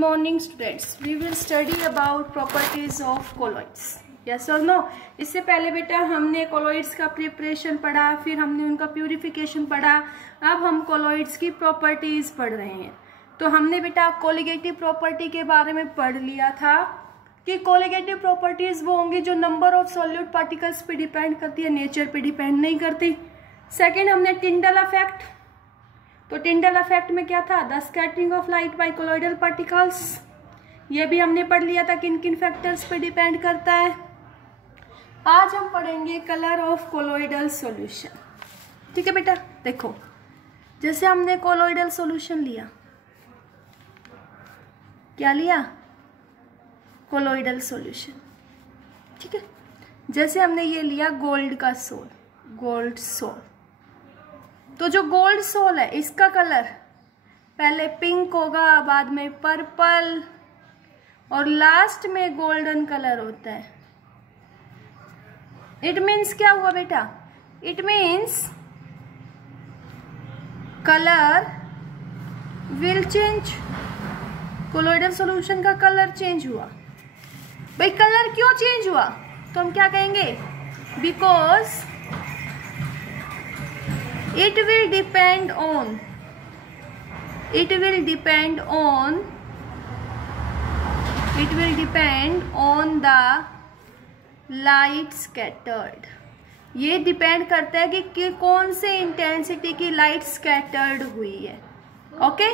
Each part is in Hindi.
morning students. We will study about properties of colloids. Yes or no? इससे पहले बेटा हमने colloids का प्रिपरेशन पढ़ा, फिर हमने उनका प्यूरिफिकेशन पढ़ा, अब हम colloids की प्रॉपर्टीज पढ़ रहे हैं। तो हमने बेटा कोलिगेटिव प्रॉपर्टी के बारे में पढ़ लिया था कि कोलिगेटिव प्रॉपर्टीज वो होंगी जो नंबर ऑफ सॉल्यूट पार्टिकल्स पे डिपेंड करती है, नेचर पे डिपेंड नहीं करती। सेकेंड हमने टिंडल इफेक्ट, तो टिंडल इफेक्ट में क्या था, the scattering of light by colloidal particles, ये भी हमने पढ़ लिया था किन किन फैक्टर्स पे डिपेंड करता है। आज हम पढ़ेंगे कलर ऑफ कोलॉइडल सॉल्यूशन। ठीक है बेटा, देखो जैसे हमने कोलॉइडल सॉल्यूशन लिया, क्या लिया, कोलॉइडल सॉल्यूशन। ठीक है, जैसे हमने ये लिया गोल्ड का सोल, गोल्ड सोल, तो जो गोल्ड सोल है इसका कलर पहले पिंक होगा, बाद में पर्पल और लास्ट में गोल्डन कलर होता है। इट मीन्स क्या हुआ बेटा, it means colour will change. Colloidal solution का कलर चेंज हुआ। भाई कलर क्यों चेंज हुआ, तो हम क्या कहेंगे, because it will depend on the light scattered। ये डिपेंड करता है कि कौन से इंटेंसिटी की लाइट स्कैटर्ड हुई है। ओके,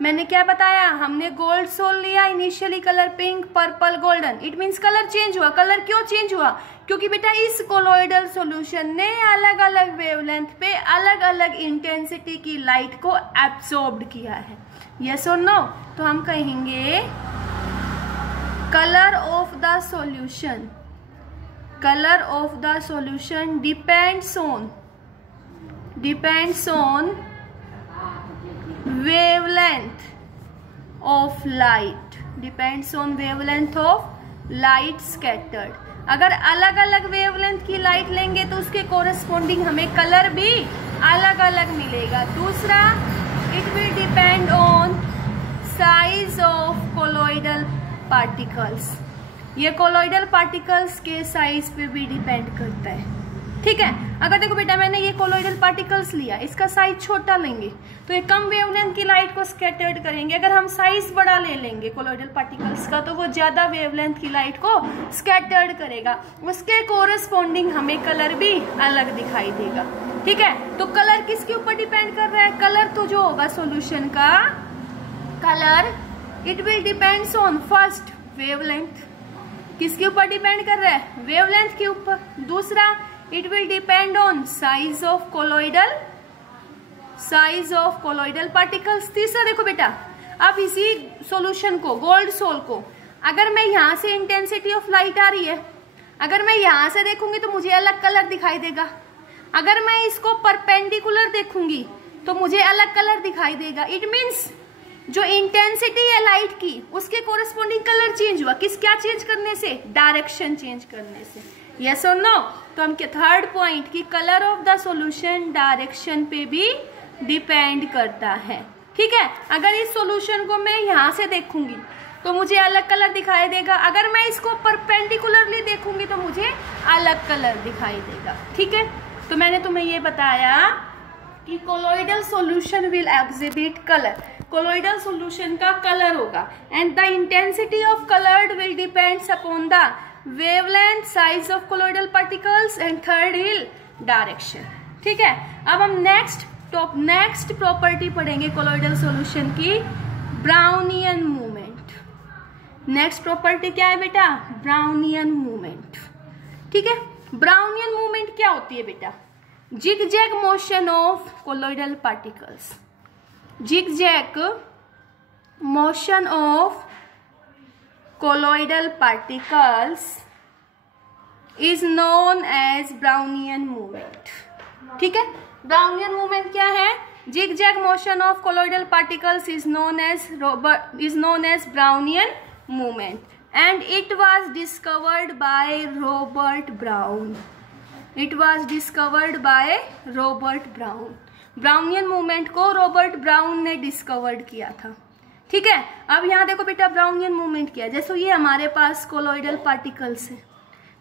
मैंने क्या बताया, हमने गोल्ड सोल लिया, initially colour pink, purple, golden, it means colour change हुआ। कलर क्यों चेंज हुआ, क्योंकि बेटा इस कोलॉइडल सॉल्यूशन ने अलग अलग वेवलेंथ पे अलग अलग इंटेंसिटी की लाइट को एब्सॉर्ब्ड किया है। यस और नो, तो हम कहेंगे colour of the solution, colour of the solution depends on wavelength of light, depends on wavelength of light scattered। अगर अलग अलग वेवलेंथ की लाइट लेंगे तो उसके कोरस्पॉन्डिंग हमें कलर भी अलग अलग मिलेगा। दूसरा, it will depend on size of colloidal particles, ये कोलॉइडल पार्टिकल्स के साइज पे भी डिपेंड करता है। ठीक है, अगर देखो बेटा मैंने ये कोलॉइडल पार्टिकल्स लिया, इसका साइज छोटा लेंगे तो ये कम वेवलेंथ की लाइट को स्कैटर्ड करेंगे। अगर हम साइज बड़ा ले लेंगे कोलॉइडल पार्टिकल्स का तो वो ज्यादा वेवलेंथ की लाइट को स्कैटर्ड करेगा, उसके कोरस्पॉन्डिंग हमें कलर भी अलग दिखाई देगा। ठीक है, तो कलर किसके ऊपर डिपेंड कर रहा है, कलर तो जो होगा सॉल्यूशन का colour, it will depends on first wavelength, किसके ऊपर डिपेंड कर रहा है, वेवलेंथ के ऊपर। दूसरा, it will depend on size of colloidal particles। तीसरा देखो बेटा, अब इसी सॉल्यूशन को, गोल्ड सोल को, अगर मैं यहां से इंटेंसिटी ऑफ लाइट आ रही है, अगर मैं यहां से देखूंगी तो मुझे अलग कलर दिखाई देगा। अगर मैं इसको परपेंडिकुलर देखूंगी तो मुझे अलग कलर दिखाई देगा। इट मीन्स जो इंटेंसिटी है लाइट की उसके कोरस्पॉन्डिंग कलर चेंज हुआ। किस, क्या चेंज करने से, डायरेक्शन चेंज करने से। यस और नो, तो हम क्या, थर्ड पॉइंट की colour of the solution direction पे भी डिपेंड करता है। ठीक है, अगर इस सॉल्यूशन को मैं यहां से देखूंगी तो मुझे अलग कलर दिखाई देगा, अगर मैं इसको परपेंडिकुलरली देखूंगी तो मुझे अलग कलर दिखाई देगा। ठीक है, तो मैंने तुम्हें ये बताया कि colloidal solution will exhibit colour, colloidal solution का कलर होगा, and the intensity of coloured will depends upon the wavelength, size of colloidal particles, and third hill direction. ठीक है, अब हम नेक्स्ट प्रॉपर्टी पढ़ेंगे कोलॉइडल सॉल्यूशन की, ब्राउनियन मूवमेंट। नेक्स्ट प्रॉपर्टी क्या है बेटा, ब्राउनियन मूवमेंट। ठीक है, ब्राउनियन मूवमेंट क्या होती है बेटा, zigzag motion of colloidal particles, zigzag motion of colloidal particles is known as Brownian movement। ठीक है, Brownian movement क्या है, zigzag motion of colloidal particles is known as Brownian movement, and it was discovered by Robert Brown। It was discovered by Robert Brown। Brownian movement को रॉबर्ट ब्राउन ने डिस्कवर्ड किया था। ठीक है। अब यहाँ देखो बेटा ब्राउनियन मूवमेंट क्या है। जैसे ये हमारे पास कोलोइडल पार्टिकल्स है,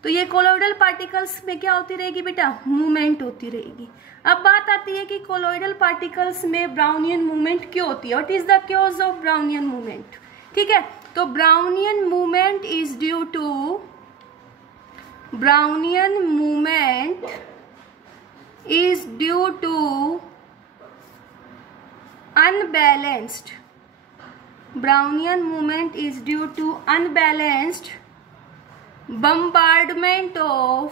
तो ये कोलोइडल पार्टिकल्स में क्या होती रहेगी बेटा, मूवमेंट होती रहेगी। अब बात आती है कि कोलोइडल पार्टिकल्स में ब्राउनियन मूवमेंट क्यों होती है, what is the cause of Brownian movement. ठीक है, तो Brownian movement is due to Brownian movement is due to unbalanced Brownian movement is due to unbalanced bombardment of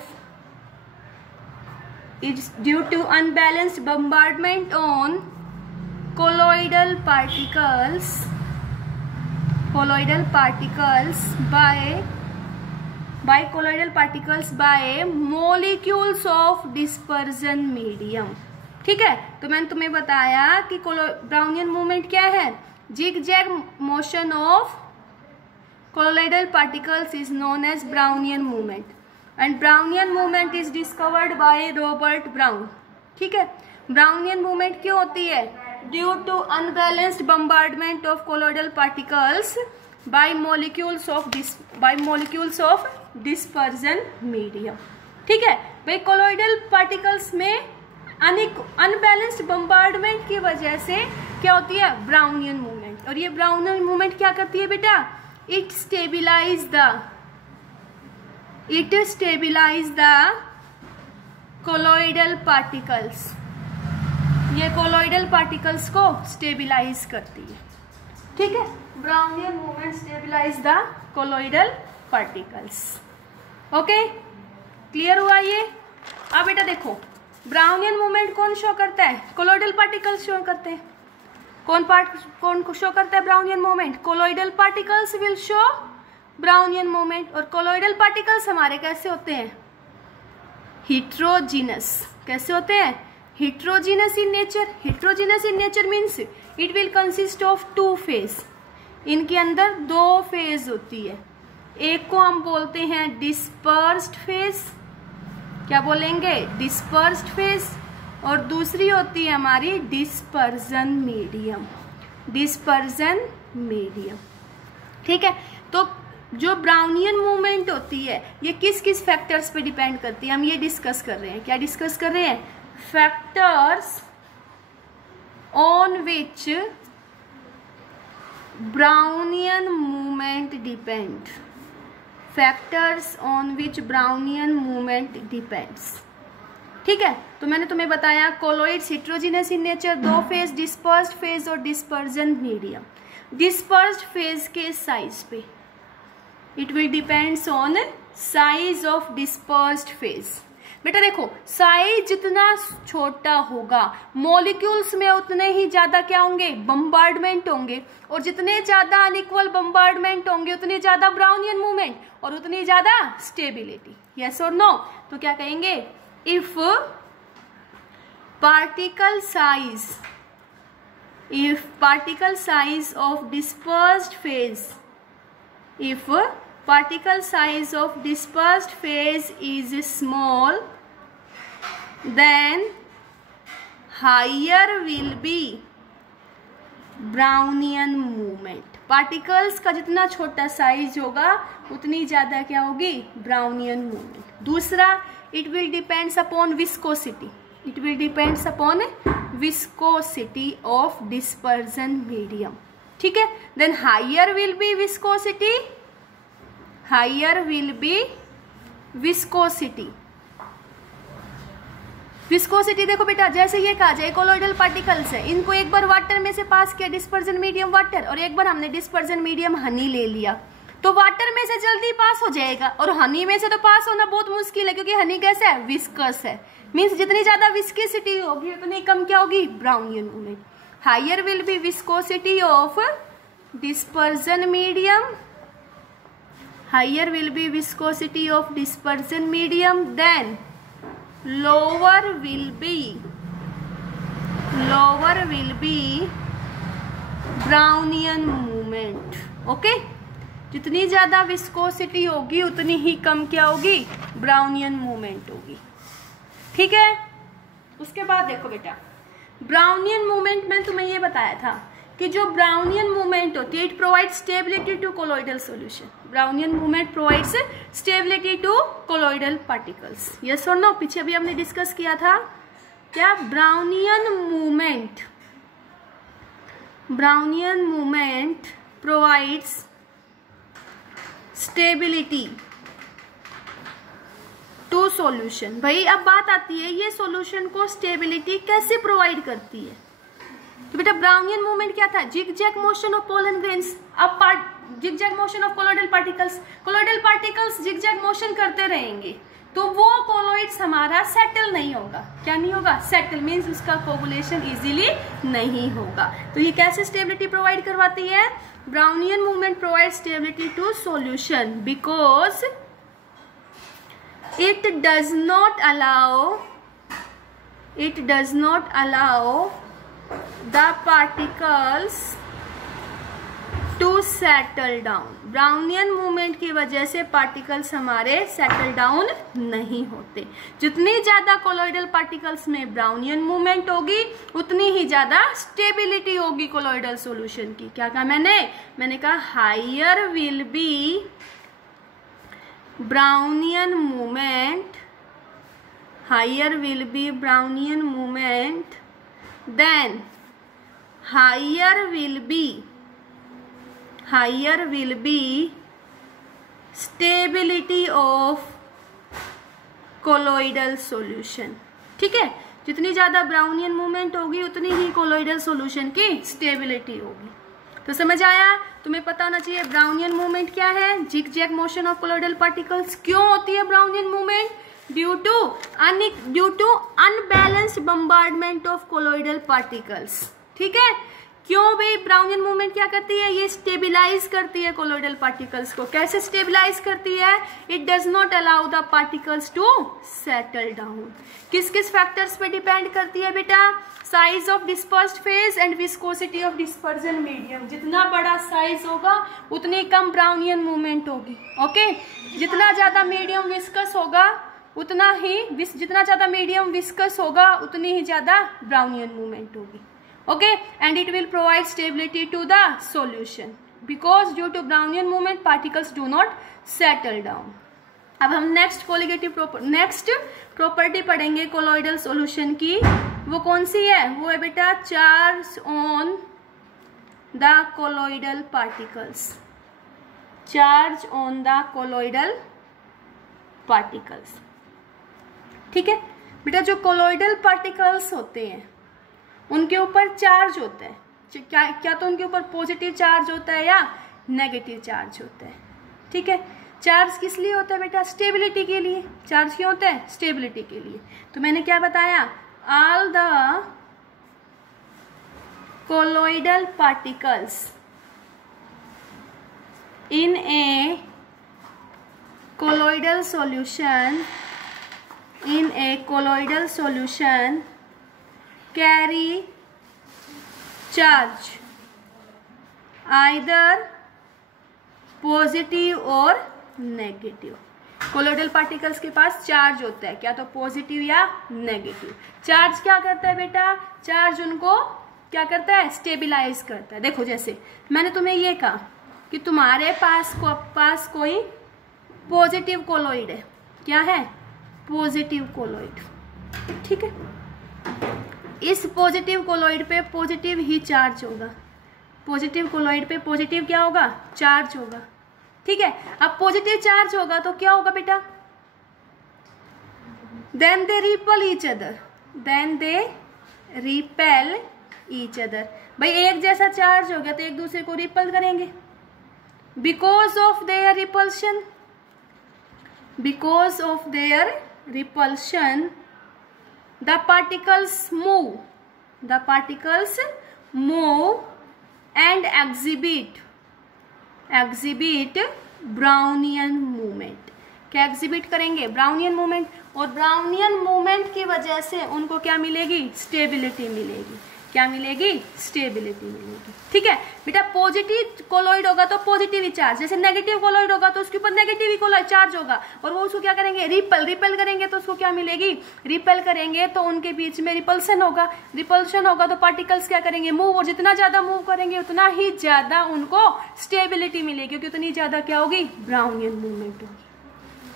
it's due to unbalanced bombardment on colloidal particles by molecules of dispersion medium। ठीक है, तो मैंने तुम्हें बताया कि ब्राउनियन मूवमेंट क्या है, zigzag motion of colloidal particles is known as Brownian movement and Brownian movement is discovered by Robert Brown. ठीक है, ब्राउनियन मूवमेंट क्यों होती है, due to unbalanced bombardment of colloidal particles by molecules of dispersion medium. ठीक है भाई, कोलोइडल पार्टिकल्स में अनबैलेंस्ड बम्बार्डमेंट की वजह से क्या होती है, ब्राउनियन मूवमेंट। और ये ब्राउनियन मूवमेंट क्या करती है बेटा, it stabilise the colloidal particles. ये कोलोइडल पार्टिकल्स को स्टेबिलाइज करती है। ठीक है, Brownian movement stabilise the colloidal particles. Okay, clear हुआ ये। अब बेटा देखो, ब्राउनियन मूवमेंट कौन शो करता है, कोलोइडल पार्टिकल्स शो करते हैं। कौन शो करता है Brownian movement, colloidal particles will show Brownian movement. और कोलोइडल पार्टिकल्स हमारे कैसे होते हैं, हिट्रोजीनस। कैसे होते हैं, heterogeneous in nature. Heterogeneous in nature means it will consist of 2 phase. इनके अंदर 2 फेज होती है। एक को हम बोलते हैं डिस्पर्स्ड फेज, क्या बोलेंगे, डिस्पर्स्ड फेज। और दूसरी होती है हमारी डिस्पर्जन मीडियम। ठीक है, तो जो ब्राउनियन मूवमेंट होती है ये किस किस फैक्टर्स पे डिपेंड करती है, हम ये डिस्कस कर रहे हैं। क्या डिस्कस कर रहे हैं, factors on which Brownian movement depend. Factors on which Brownian movement depends. ठीक है, तो मैंने तुम्हें बताया colloids heterogeneous in nature, 2 phase, dispersed phase और डिस्पर्जन मीडियम। डिस्पर्स्ड फेज के साइज पे it will depends on size of dispersed phase. बेटा देखो, साइज जितना छोटा होगा मॉलिक्यूल्स में उतने ही ज्यादा क्या होंगे, बम्बार्डमेंट होंगे। और जितने ज्यादा अनइक्वल बम्बार्डमेंट होंगे उतनी ज्यादा ब्राउनियन मूवमेंट और उतनी ज्यादा स्टेबिलिटी। यस और नो, तो क्या कहेंगे, if particle size of dispersed phase is small then higher will be Brownian movement. Particles का जितना छोटा साइज होगा उतनी ज्यादा क्या होगी, ब्राउनियन मूवमेंट। दूसरा, it will depends upon viscosity of dispersion medium. ठीक है, then higher will be viscosity. देखो बेटा, जैसे ये कहा जाए कोलोइडल पार्टिकल्स है, इनको एक बार वाटर में से पास किया, डिस्पर्जन मीडियम वाटर, और एक बार हमने डिस्पर्जन मीडियम हनी ले लिया, तो वाटर में से जल्दी पास हो जाएगा और हनी में से तो पास होना बहुत मुश्किल है, क्योंकि हनी कैसा है, विस्कस है। मीन्स जितनी ज्यादा विस्कोसिटी होगी उतनी कम क्या होगी, Brownian movement. Higher will be viscosity of dispersion medium, then lower will be Brownian movement. Okay, जितनी ज्यादा विस्कोसिटी होगी उतनी ही कम क्या होगी, ब्राउनियन मूवमेंट होगी। ठीक है, उसके बाद देखो बेटा, ब्राउनियन मूवमेंट में तुम्हें ये बताया था कि जो ब्राउनियन मूवमेंट होती है, it provide stability to colloidal solution. Brownian movement provides stability to colloidal particles. Yes और नो? पीछे अभी हमने डिस्कस किया था क्या? Brownian movement provides stability to solution. भाई अब बात आती है ये सॉल्यूशन को स्टेबिलिटी कैसे प्रोवाइड करती है? तो बेटा ब्राउनियन मूवमेंट क्या था? Zigzag motion of pollen grains. अब zigzag motion of colloidal particles zigzag motion करते रहेंगे तो वो कोलोइड्स हमारा सेटल नहीं होगा। क्या नहीं होगा? सेटल मीन्स उसका कोगुलेशन इजीली नहीं होगा। तो ये कैसे स्टेबिलिटी प्रोवाइड करवाती है? Brownian movement provide stability to solution because it does not allow the particles to settle down। Brownian movement की वजह से पार्टिकल्स हमारे सेटल डाउन नहीं होते। जितनी ज्यादा कोलोइडल पार्टिकल्स में ब्राउनियन मूवमेंट होगी उतनी ही ज्यादा स्टेबिलिटी होगी कोलोइडल सॉल्यूशन की। क्या कहा मैंने कहा higher will be Brownian movement, higher will be Brownian movement, then higher will be stability of colloidal solution। ठीक है, जितनी ज्यादा ब्राउनियन मूवमेंट होगी उतनी ही कोलोइडल सॉल्यूशन की स्टेबिलिटी होगी। तो समझ आया? तुम्हें पता होना चाहिए ब्राउनियन मूवमेंट क्या है? Zigzag motion of colloidal particles. क्यों होती है Brownian movement? Due to unbalanced bombardment of colloidal particles. ठीक है, क्यों भाई? ब्राउनियन मूवमेंट क्या करती है? ये स्टेबिलाईज करती है कोलोइडल पार्टिकल्स को। कैसे स्टेबिलाईज करती है? It does not allow the particles to settle down. किस किस फैक्टर्स पे डिपेंड करती है बेटा? Size of dispersed phase and viscosity of dispersion medium. जितना बड़ा साइज होगा उतनी कम ब्राउनियन मूवमेंट होगी। ओके, जितना ज्यादा मीडियम विस्कस होगा जितना ज्यादा मीडियम विस्कस होगा उतनी ही ज्यादा ब्राउनियन मूवमेंट होगी। Okay, and it will provide stability to the solution because due to Brownian movement particles do not settle down. अब हम नेक्स्ट प्रॉपर्टी पढ़ेंगे कोलोइडल सॉल्यूशन की। वो कौन सी है? वो है बेटा charge on the colloidal particles. Charge on the colloidal particles. ठीक है बेटा, जो कोलोइडल पार्टिकल्स होते हैं उनके ऊपर चार्ज होता है। क्या तो उनके ऊपर पॉजिटिव चार्ज होता है या नेगेटिव चार्ज होता है। ठीक है, चार्ज किस लिए होता है बेटा? स्टेबिलिटी के लिए। चार्ज क्यों होता है? स्टेबिलिटी के लिए। तो मैंने क्या बताया? All the colloidal particles in A colloidal solution carry charge either positive और नेगेटिव। कोलोइडल पार्टिकल्स के पास चार्ज होता है, क्या तो पॉजिटिव या नेगेटिव। चार्ज क्या करता है बेटा? चार्ज उनको क्या करता है? स्टेबिलाईज करता है। देखो जैसे मैंने तुम्हें ये कहा कि तुम्हारे पास कोई पॉजिटिव कोलोइड है। क्या है? Positive colloid. ठीक है, इस पॉजिटिव कोलोइड पे पॉजिटिव ही चार्ज होगा। पॉजिटिव कोलोइड पे पॉजिटिव क्या होगा? चार्ज होगा। ठीक है, अब पॉजिटिव चार्ज होगा तो क्या होगा बेटा? Then they repel each other. भाई एक जैसा चार्ज हो गया तो एक दूसरे को रिपेल करेंगे। Because of their repulsion the particles move and exhibit Brownian movement. क्या एग्जिबिट करेंगे? Brownian movement. और ब्राउनियन मूवमेंट की वजह से उनको क्या मिलेगी? स्टेबिलिटी मिलेगी। क्या मिलेगी? स्टेबिलिटी मिलेगी। ठीक है बेटा, पॉजिटिव कोलॉइड होगा तो पॉजिटिव ही चार्ज, जैसे नेगेटिव कोलॉइड होगा तो उसके ऊपर नेगेटिव ही कोलॉइड चार्ज होगा, और वो उसको क्या करेंगे? रिपेल करेंगे, तो उसको क्या मिलेगी? रिपेल करेंगे तो उनके बीच में रिपल्सन होगा, रिपल्सन होगा तो पार्टिकल्स क्या करेंगे? मूव, और जितना ज्यादा मूव करेंगे उतना ही ज्यादा उनको स्टेबिलिटी मिलेगी, क्योंकि उतनी ज्यादा क्या होगी? ब्राउनियन मूवमेंट होगी।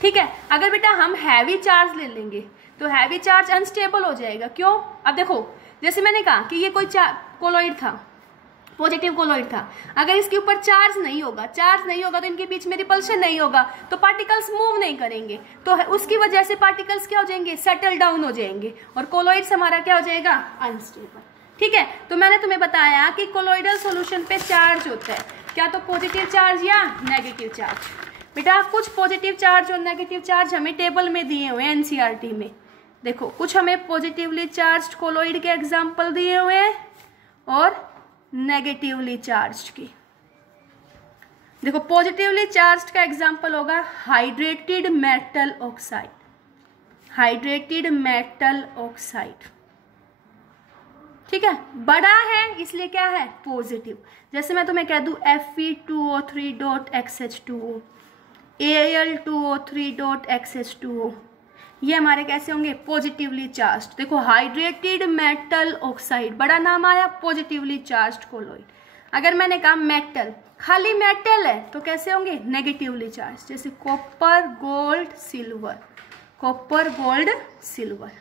ठीक है, अगर बेटा हम हैवी चार्ज ले लेंगे तो हैवी चार्ज अनस्टेबल हो जाएगा। क्यों? अब देखो, जैसे मैंने कहा कि ये कोई कोलॉइड था, पॉजिटिव कोलॉइड था, अगर इसके ऊपर चार्ज नहीं होगा तो इनके बीच में रिपल्शन नहीं होगा, तो पार्टिकल्स मूव नहीं करेंगे, तो उसकी वजह से पार्टिकल्स क्या हो जाएंगे? सेटल डाउन हो जाएंगे, और कोलॉइड्स हमारा क्या हो जाएगा? अनस्टेबल। ठीक है, तो मैंने तुम्हें बताया कि कोलॉइडल सॉल्यूशन पे चार्ज होता है, क्या तो पॉजिटिव चार्ज या नेगेटिव चार्ज। बेटा कुछ पॉजिटिव चार्ज और नेगेटिव चार्ज हमें टेबल में दिए हुए हैं एनसीईआरटी में। देखो, कुछ हमें पॉजिटिवली चार्ज्ड कोलॉइड के एग्जाम्पल दिए हुए हैं और नेगेटिवली चार्ज्ड की। देखो, पॉजिटिवली चार्ज्ड का एग्जाम्पल होगा hydrated metal oxide, hydrated metal oxide. ठीक है, बड़ा है इसलिए क्या है? पॉजिटिव। जैसे मैं तुम्हें कह दूं Fe2O3.XH2O, Al2O3.XH2O, ये हमारे कैसे होंगे? Positively charged. देखो, हाइड्रेटेड मेटल ऑक्साइड, बड़ा नाम आया, पॉजिटिवली चार्ज्ड कोलॉइड। अगर मैंने कहा मेटल, खाली मेटल है, तो कैसे होंगे? नेगेटिवली चार्ज, जैसे copper, gold, silver, copper, gold, silver.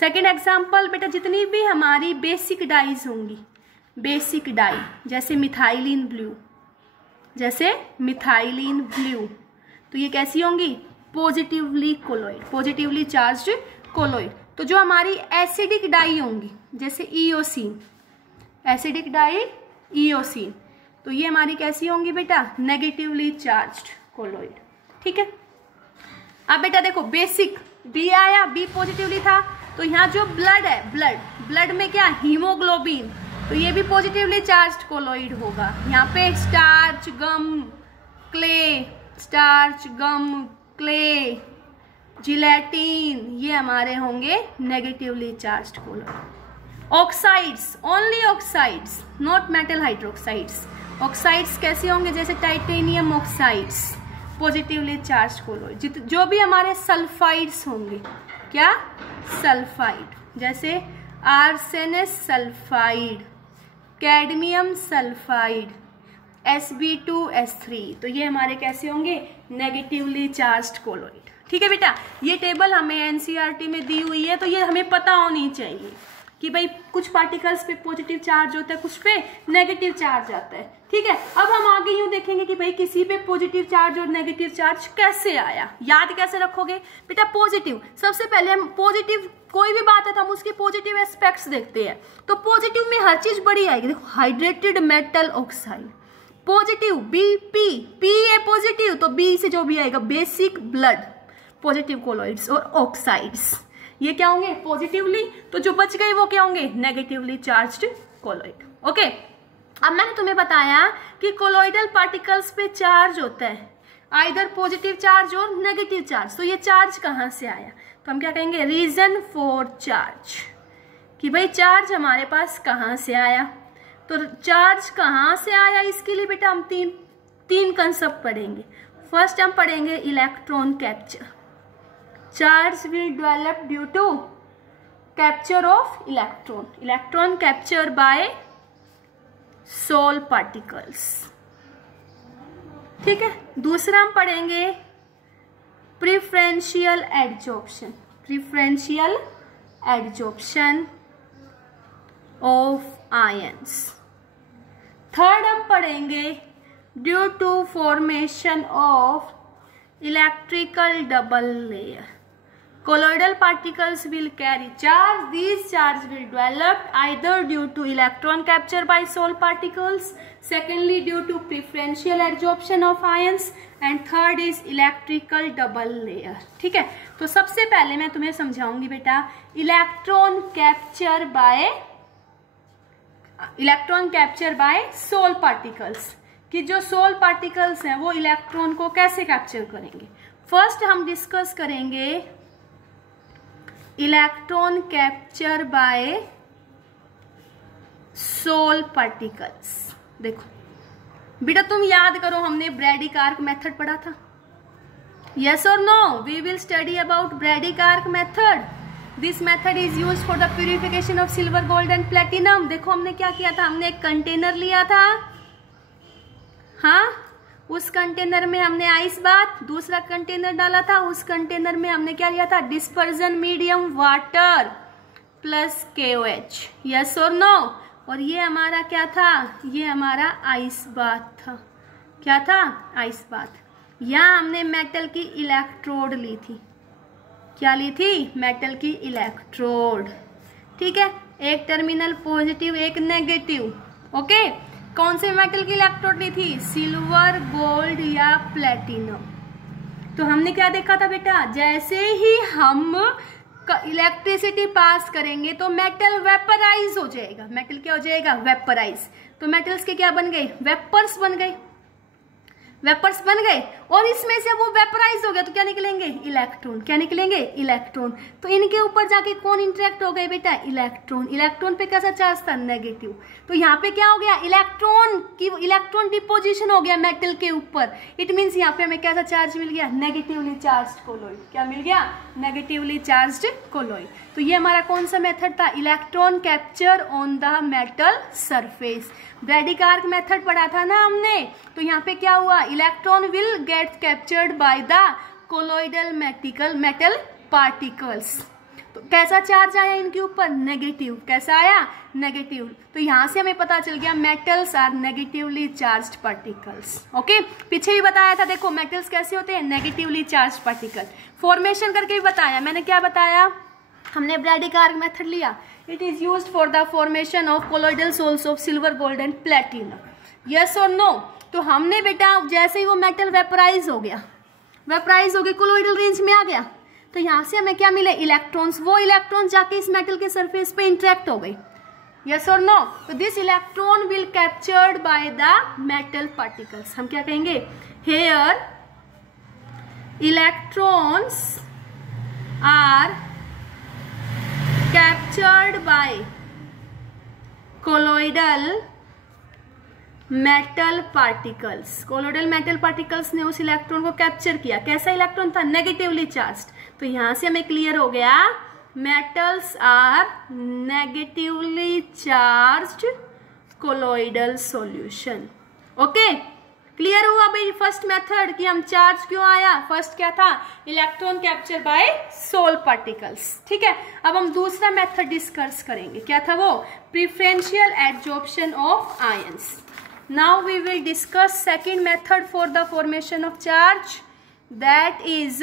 Second example बेटा, जितनी भी हमारी बेसिक डाइज होंगी, बेसिक डाई, जैसे मिथाइलिन ब्लू, जैसे मिथाइलिन ब्लू, तो ये कैसी होंगी? Positively colloid, positively charged colloid. तो जो हमारी एसिडिक डाई होंगी, जैसे ईओसीन, एसिडिक डाई ईओसीन, तो ये हमारी कैसी होंगी बेटा? Negatively charged colloid. ठीक है, अब बेटा देखो, बेसिक बी आया, बी पॉजिटिवली था, तो यहाँ जो ब्लड है, ब्लड में क्या? हीमोग्लोबिन, तो ये भी पॉजिटिवली चार्ज्ड कोलॉइड होगा। यहाँ पे स्टार्च, गम, क्ले, स्टार्च, गम, क्ले, जिलेटिन, ये हमारे होंगे negatively charged colloid. Oxides, only oxides, not metal hydroxides. Oxides कैसे होंगे? जैसे titanium oxides, positively charged colloid. जो भी हमारे सल्फाइड्स होंगे, क्या? सल्फाइड, जैसे आर्सेनस सल्फाइड, कैडमियम सल्फाइड, Sb2S3, तो ये हमारे कैसे होंगे? Negatively charged colloid. ठीक है बेटा, ये टेबल हमें एनसीईआरटी में दी हुई है, तो ये हमें पता होनी चाहिए कि भाई कुछ पार्टिकल्स पे पॉजिटिव चार्ज होता है, कुछ पे नेगेटिव चार्ज आता है। ठीक है, अब हम आगे यूं देखेंगे कि भाई किसी पे पॉजिटिव चार्ज और नेगेटिव चार्ज कैसे आया। याद कैसे रखोगे बेटा? पॉजिटिव, सबसे पहले हम पॉजिटिव, कोई भी बात है तो हम उसके पॉजिटिव एस्पेक्ट्स देखते हैं, तो पॉजिटिव में हर चीज बड़ी आएगी। देखो, hydrated metal oxide, positive, B, P है पॉजिटिव, तो बी से जो भी आएगा, बेसिक ब्लड, पॉजिटिव कोलॉइड्स और ऑक्साइड्स, ये क्या होंगे? पॉजिटिवली। तो जो बच गए वो क्या होंगे? Negatively charged colloid. ओके, अब मैंने तुम्हें बताया कि कोलॉइडल पार्टिकल्स पे चार्ज होता है, आइदर पॉजिटिव चार्ज और नेगेटिव चार्ज। तो ये चार्ज कहाँ से आया? तो हम क्या कहेंगे? रीजन फॉर चार्ज, कि भाई चार्ज हमारे पास कहाँ से आया। तो चार्ज कहाँ से आया, इसके लिए बेटा हम तीन कंसेप्ट पढ़ेंगे। फर्स्ट हम पढ़ेंगे electron capture. Charge will develop due to capture of electron, electron capture by sol particles. ठीक है, दूसरा हम पढ़ेंगे preferential adsorption, preferential adsorption of ions. Third हम पढ़ेंगे due to formation of electrical double layer. Colloidal particles will carry charge. These charge will develop either due to electron capture by Sol particles, secondly due to preferential adsorption of ions, and third is electrical double layer. ठीक है, तो सबसे पहले मैं तुम्हें समझाऊंगी बेटा electron capture by sol particles, कि जो सोल पार्टिकल्स हैं वो इलेक्ट्रॉन को कैसे कैप्चर करेंगे। फर्स्ट हम डिस्कस करेंगे electron capture by sol particles. देखो बेटा तुम याद करो, हमने ब्रैडी-कार्क मेथड पढ़ा था। यस और no? We will study about Bredig arc method. This method is use for the purification of silver, gold and platinum. देखो हमने क्या किया था, हमने एक कंटेनर लिया था, हाँ, उस कंटेनर में हमने आइस बाथ, दूसरा कंटेनर डाला था, उस कंटेनर में हमने क्या लिया था, dispersion medium water plus KOH। Yes और नो? और ये हमारा क्या था, ये हमारा आइस बाथ था। क्या था? Ice bath. यहाँ हमने मेटल की इलेक्ट्रोड ली थी। क्या ली थी? मेटल की इलेक्ट्रोड। ठीक है, एक टर्मिनल पॉजिटिव एक नेगेटिव। ओके, कौन से मेटल की इलेक्ट्रोड ली थी? सिल्वर, गोल्ड या प्लेटिनम। तो हमने क्या देखा था बेटा, जैसे ही हम इलेक्ट्रिसिटी पास करेंगे तो मेटल वेपराइज हो जाएगा। मेटल क्या हो जाएगा? वेपराइज। तो मेटल्स के क्या बन गए? वेपर्स बन गए। वेपर्स बन गए और इसमें से वो वेपराइज हो गया तो क्या निकलेंगे? इलेक्ट्रॉन। क्या निकलेंगे? इलेक्ट्रॉन। तो इनके ऊपर जाके कौन इंटरेक्ट हो गए बेटा? इलेक्ट्रॉन। इलेक्ट्रॉन पे कैसा चार्ज था? नेगेटिव। तो यहाँ पे क्या हो गया? इलेक्ट्रॉन डिपोजिशन हो गया मेटल के ऊपर। इट मीन्स यहाँ पे हमें कैसा चार्ज मिल गया? Negatively charged colloid. क्या मिल गया? Negatively charged colloid. तो ये हमारा कौन सा मेथड था? Electron capture on the metal surface. Brady-cork method पढ़ा था ना हमने। तो यहाँ पे क्या हुआ? Electron will get captured by the colloidal metal particles. तो कैसा चार्ज आया इनके ऊपर? नेगेटिव। कैसा आया? नेगेटिव। तो यहाँ से हमें पता चल गया metals are negatively charged particles. Okay, पीछे ही बताया था, देखो मेटल्स कैसे होते हैं? Negatively charged particle. फॉर्मेशन करके भी बताया। मैंने क्या बताया? हमने ब्रैडी-कार्क मेथड लिया। It is used for the formation of colloidal sols of silver, gold and platinum. Yes और नो? तो हमने बेटा जैसे ही वो मेटल वेपराइज हो गया, कोलॉइडल रेंज में आ गया, तो यहां से हमें क्या मिले? इलेक्ट्रॉन्स। वो इलेक्ट्रॉन्स जाके इस मेटल के सरफेस पे इंटरेक्ट हो गए। यस और नो? तो this electron will captured by the metal particles. हम क्या कहेंगे? Here electrons are captured by colloidal metal particles. Colloidal metal particles ने उस इलेक्ट्रॉन को कैप्चर किया। कैसा इलेक्ट्रॉन था? Negatively charged. तो यहां से हमें क्लियर हो गया metals are negatively charged colloidal solution. Okay, clear हुआ भाई फर्स्ट मेथड कि हम चार्ज क्यों आया? फर्स्ट क्या था? Electron capture by sol particles. ठीक है, अब हम दूसरा मेथड डिस्कस करेंगे। क्या था वो? Preferential adsorption of ions. Now we will discuss second method for the formation of charge, that is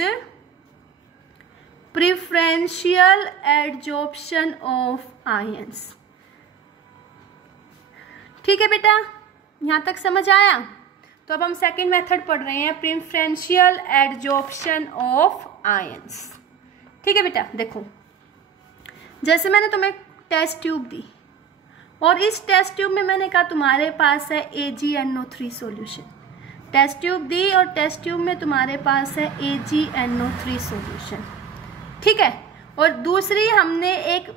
preferential adsorption of ions. ठीक है बेटा, यहां तक समझ आया? तो अब हम सेकंड मेथड पढ़ रहे हैं, प्रिफरेंशियल एडजॉर्प्शन ऑफ आयंस। ठीक है बेटा, देखो जैसे मैंने तुम्हें टेस्ट ट्यूब दी और इस टेस्ट ट्यूब में मैंने कहा तुम्हारे पास है AgNO3 सॉल्यूशन। टेस्ट ट्यूब दी और टेस्ट ट्यूब में तुम्हारे पास है AgNO3 सॉल्यूशन। ठीक है, और दूसरी हमने एक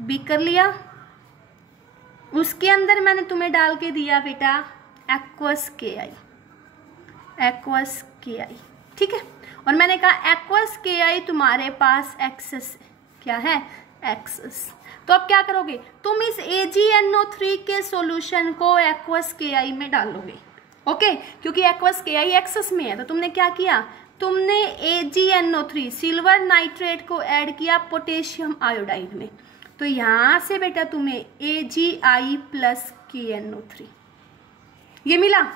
बीकर लिया, उसके अंदर मैंने तुम्हें डाल के दिया बेटा एक्वस KI। ठीक है, और मैंने कहा एक्वस KI तुम्हारे पास एक्सेस क्या है? एक्सेस। तो अब क्या करोगे? तुम इस AgNO3 के सॉल्यूशन को एक्वस KI में डालोगे। ओके, क्योंकि एक्वस KI एक्सेस में है। तो तुमने क्या किया? तुमने AgNO3 सिल्वर नाइट्रेट को ऐड किया पोटेशियम आयोडाइड में। तो यहां से बेटा तुम्हें AgI प्लस KNO3 ये मिला।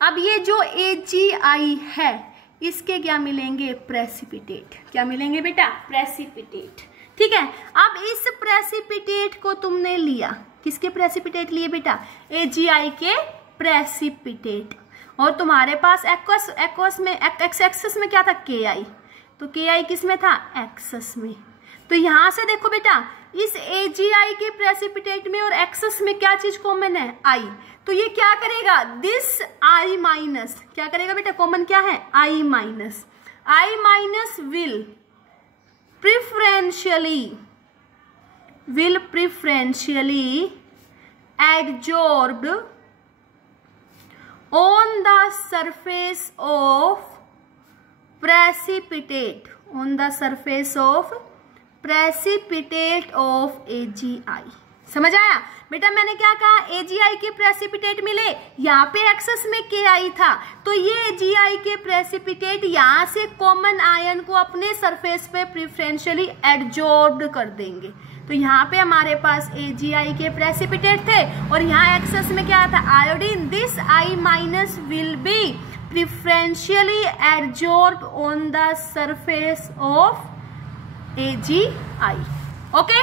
अब ये जो AgI है इसके क्या मिलेंगे? प्रेसिपिटेट। क्या मिलेंगे बेटा? प्रेसिपिटेट। ठीक है, अब इस प्रेसिपिटेट को तुमने लिया। किसके प्रेसिपिटेट लिए बेटा? AgI के प्रेसिपिटेट। और तुम्हारे पास एक्वस में एक्सेस में क्या था? KI। तो KI किस में था? एक्सेस में। तो यहां से देखो बेटा, इस AgI के प्रेसिपिटेट में और एक्सेस में क्या चीज कॉमन है? I। तो ये क्या करेगा? दिस I माइनस क्या करेगा बेटा? कॉमन क्या है? I minus will preferentially adsorbed on the surface of precipitate of AgI। समझ आया बेटा? मैंने क्या कहा, AgI के प्रेसिपिटेट मिले, यहाँ पे एक्सेस में KI था, तो ये AgI के प्रेसिपिटेट यहाँ से कॉमन आयन को अपने सरफेस पे प्रिफरेंशियली एडजॉर्ब्ड कर देंगे। तो यहाँ पे हमारे पास AgI के प्रेसिपिटेट थे और यहाँ एक्सेस में क्या था, iodine. This I minus will be preferentially adsorbed on the surface of AgI। Okay,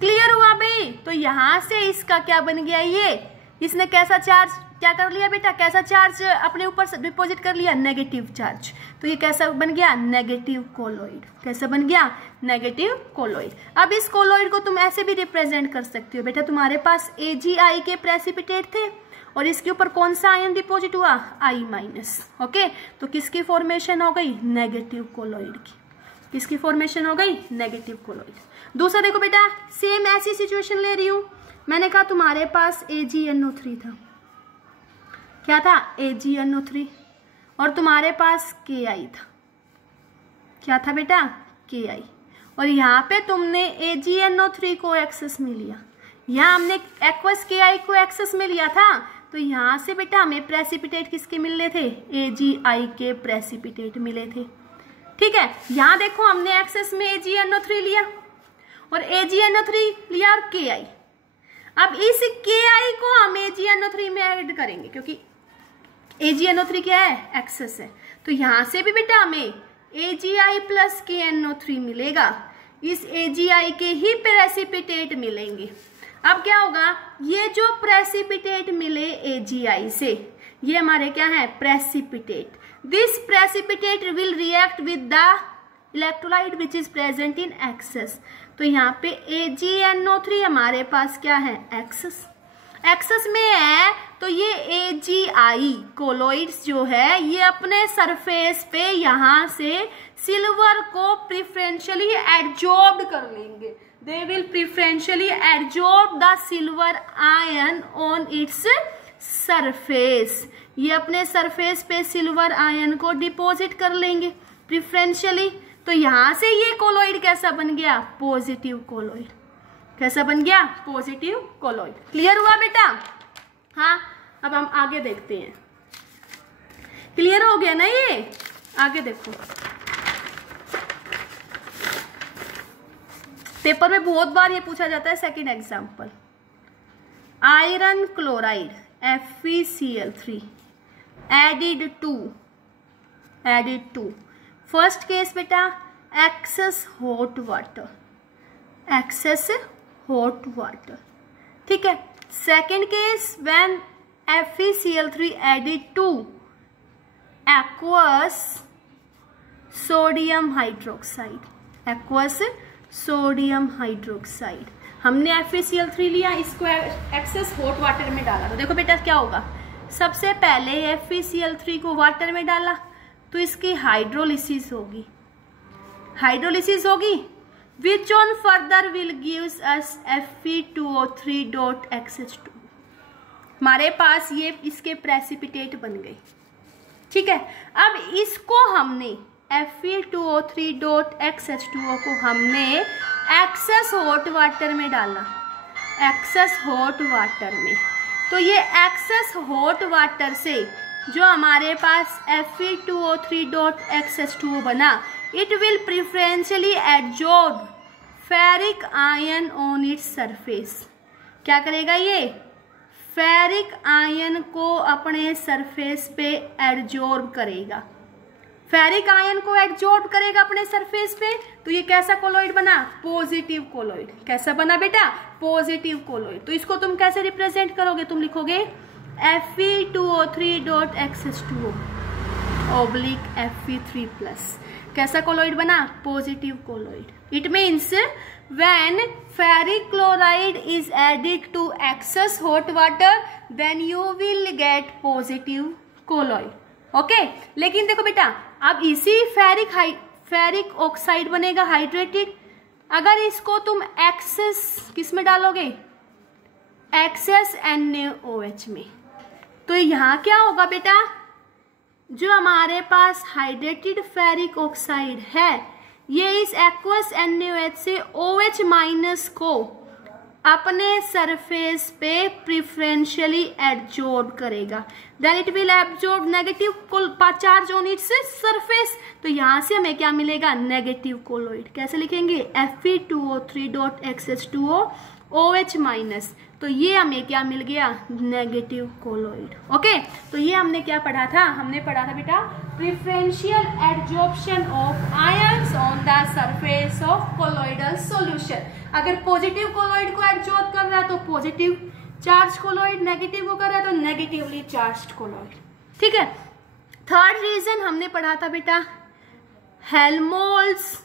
clear हुआ भाई? तो यहां से इसका क्या बन गया, ये इसने कैसा चार्ज क्या कर लिया बेटा, कैसा चार्ज अपने ऊपर डिपॉजिट कर लिया, नेगेटिव चार्ज। तो ये कैसा बन गया, नेगेटिव कोलॉइड। कैसा बन गया, नेगेटिव कोलॉइड। अब इस कोलॉइड को तुम ऐसे भी रिप्रेजेंट कर सकते हो बेटा, तुम्हारे पास AgI के प्रेसिपिटेट थे और इसके ऊपर कौन सा आयन डिपॉजिट हुआ, I माइनस। ओके, तो किसकी फॉर्मेशन हो गई, नेगेटिव कोलॉइड की। किसकी फॉर्मेशन हो गई, नेगेटिव कोलॉइड। दूसरा देखो बेटा, सेम ऐसी सिचुएशन ले रही हूं। मैंने कहा तुम्हारे पास AgNO3 था, क्या था, AgNO3, और तुम्हारे पास KI था। क्या था बेटा, KI। और यहाँ पे तुमने AgNO3 को एक्सेस में लिया, यहाँ हमने एक्वस KI को एक्सेस में लिया था। तो यहाँ से बेटा हमें प्रेसिपिटेट किसके मिले थे, AgI के प्रेसिपिटेट मिले थे। ठीक है, यहाँ देखो हमने एक्सेस में AgNO3 लिया और AgNO3 लिया और KI। अब इस KI को हम AgNO3 में ऐड करेंगे क्योंकि AgNO3 क्या है, एक्सेस है। तो यहां से भी बेटा हमें AgI प्लस KNO3 मिलेगा, इस AgI के ही प्रेसिपिटेट मिलेंगे। अब क्या होगा, ये जो प्रेसिपिटेट मिले AgI से, ये हमारे क्या है, precipitate. This precipitate will react with the electrolyte which is present in excess. तो यहाँ पे AgNO3 हमारे पास क्या है, एक्सेस। एक्सेस में है तो ये AgI कोलॉइड्स जो है ये अपने सरफेस पे यहाँ से सिल्वर को प्रिफरेंशियली एडजॉर्ब कर लेंगे। They will preferentially adsorb the silver ion on its surface. ये अपने सरफेस पे सिल्वर आयन को डिपॉजिट कर लेंगे प्रिफरेंशियली। तो यहां से ये कोलॉइड कैसा बन गया, पॉजिटिव कोलॉइड। कैसा बन गया, पॉजिटिव कोलॉइड। क्लियर हुआ बेटा? हाँ, अब हम आगे देखते हैं। क्लियर हो गया ना ये? आगे देखो, पेपर में बहुत बार ये पूछा जाता है। Second example, iron chloride FeCl3 added to first case बेटा एक्सेस हॉट वाटर, ठीक है। Second case when FeCl3 added to aqueous sodium hydroxide. हमने FeCl3 लिया, इसको एक्सेस हॉट वाटर में डाला। तो देखो बेटा क्या होगा, सबसे पहले FeCl3 को वाटर में डाला तो इसकी हाइड्रोलिसिस होगी which on further will gives us Fe2O3.XH2। हमारे पास ये इसके प्रेसिपिटेट बन गए, ठीक है। अब इसको हमने Fe2O3.XH2O को हमने एक्सेस हॉट वाटर में डाला, एक्सेस हॉट वाटर में। तो ये एक्सेस हॉट वाटर से जो हमारे पास Fe2O3.XH2O बना, it will preferentially adsorb ferric ion on its surface. क्या करेगा ये, फेरिक आयन को अपने सरफेस पे एडजॉर्ब करेगा, फेरिक आयन को एडजॉर्ब करेगा अपने सरफेस पे। तो ये कैसा कोलॉइड बना, पॉजिटिव कोलॉइड। कैसा बना बेटा, पॉजिटिव कोलॉइड। तो इसको तुम कैसे रिप्रेजेंट करोगे, तुम लिखोगे Fe2O3.XH2O oblique Fe3+। कैसा कोलॉइड बना, positive colloid. It means when ferric chloride is added to excess hot water then you will get positive colloid. Okay, लेकिन देखो बेटा अब इसी फेरिक ऑक्साइड बनेगा हाइड्रेटेड। अगर इसको तुम एक्सेस किस में डालोगे, एक्सेस NaOH में। तो यहाँ क्या होगा बेटा, जो हमारे पास हाइड्रेटेड फेरिक ऑक्साइड है ये इस एक्वस NaOH से OH माइनस को अपने सरफेस पे प्रिफरेंशियली एब्जॉर्ब करेगा, then it will absorb negative charge on its surface. तो यहां से हमें क्या मिलेगा, नेगेटिव कोलोइड। कैसे लिखेंगे, Fe2O3.XH2O OH माइनस। तो ये हमें क्या मिल गया, नेगेटिव कोलोइड। ओके, तो ये हमने क्या पढ़ा था, हमने पढ़ा था बेटा preferential absorption of ions on the surface of colloidal solution. अगर पॉजिटिव कोलोइड को एब्जॉर्ब कर रहा है तो पॉजिटिव चार्ज कोलोइड, नेगेटिव को कर रहा है तो नेगेटिवली चार्ज्ड कोलोइड। ठीक है। थर्ड रीजन हमने पढ़ा था बेटा Helmholtz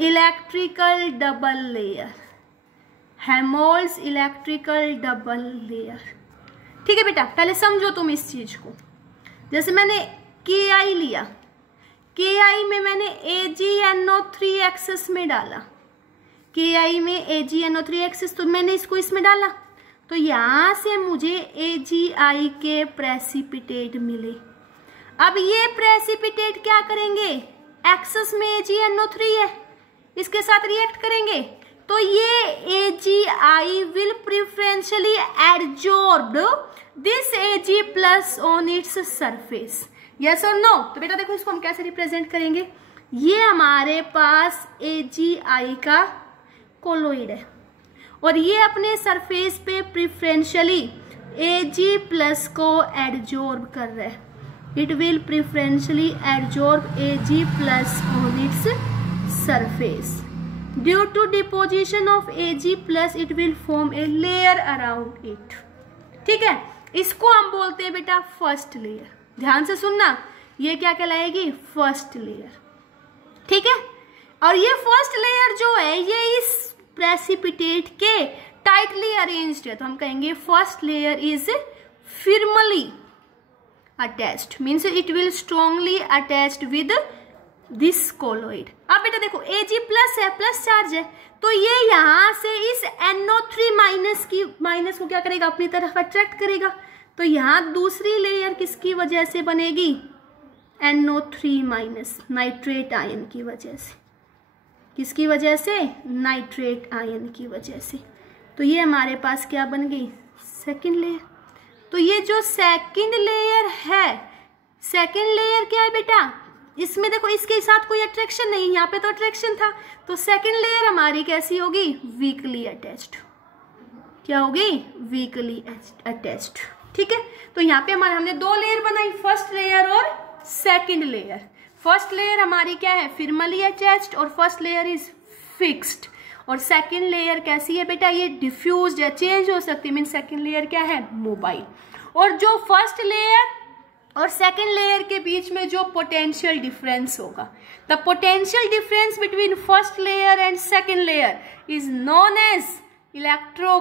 electrical double layer, Helmholtz electrical double layer. ठीक है बेटा, पहले समझो तुम इस चीज को। जैसे मैंने Ki लिया, Ki में मैंने AgNO3 एक्सेस में डाला, Ki में AgNO3 एक्सेस, तो मैंने इसको इसमें डाला, तो यहां से मुझे AgI के प्रेसिपिटेट मिले। अब ये प्रेसिपिटेट क्या करेंगे, एक्सेस में AgNO3 है, इसके साथ रिएक्ट करेंगे, तो ये AgI will preferentially absorb this Ag plus on its surface. Yes और नो? तो बेटा देखो इसको हम कैसे रिप्रेजेंट करेंगे, ये हमारे पास AgI का कोलोइड है और ये अपने सरफेस पे प्रिफरेंशियली Ag प्लस को एब्जॉर्ब कर रहा है। It will preferentially absorb Ag plus on its surface. Due to deposition of Ag plus it will form a layer around it. ठीक है, इसको हम बोलते हैं बेटा फर्स्ट लेयर। ध्यान से सुनना, ये क्या कहलाएगी, फर्स्ट लेयर। ठीक है, और ये फर्स्ट लेयर जो है ये इस प्रेसिपिटेट के टाइटली अरेंज्ड है, तो हम कहेंगे first layer is firmly attached, means it will strongly attached with this colloid। अब बेटा देखो Ag प्लस है, प्लस चार्ज है, तो ये यहां से इस NO3 माइनस को क्या करेगा, अपनी तरफ अट्रैक्ट करेगा। तो यहां दूसरी लेयर किसकी वजह से बनेगी, NO3 माइनस, नाइट्रेट आयन की वजह से। किसकी वजह से, नाइट्रेट आयन की वजह से। तो ये हमारे पास क्या बन गई, सेकंड लेयर। तो ये जो सेकंड लेयर है, सेकंड लेयर क्या है बेटा, इसमें देखो इसके साथ कोई अट्रैक्शन नहीं, यहाँ पे तो अट्रैक्शन था, तो सेकंड लेयर हमारी कैसी होगी, वीकली अटैच्ड। क्या होगी, वीकली अटैच्ड। ठीक है, तो यहाँ पे हमने दो लेयर बनाई, फर्स्ट लेयर और सेकंड लेयर। फर्स्ट लेयर हमारी क्या है, firmly अटैच्ड, और फर्स्ट लेयर इज फिक्स्ड। और सेकंड लेयर कैसी है बेटा, ये डिफ्यूज्ड है, चेंज हो सकती है, मीन सेकंड लेयर क्या है, मोबाइल। और जो फर्स्ट लेयर और सेकंड लेयर के बीच में जो पोटेंशियल डिफरेंस होगा, the potential difference between first layer and second layer is known as electro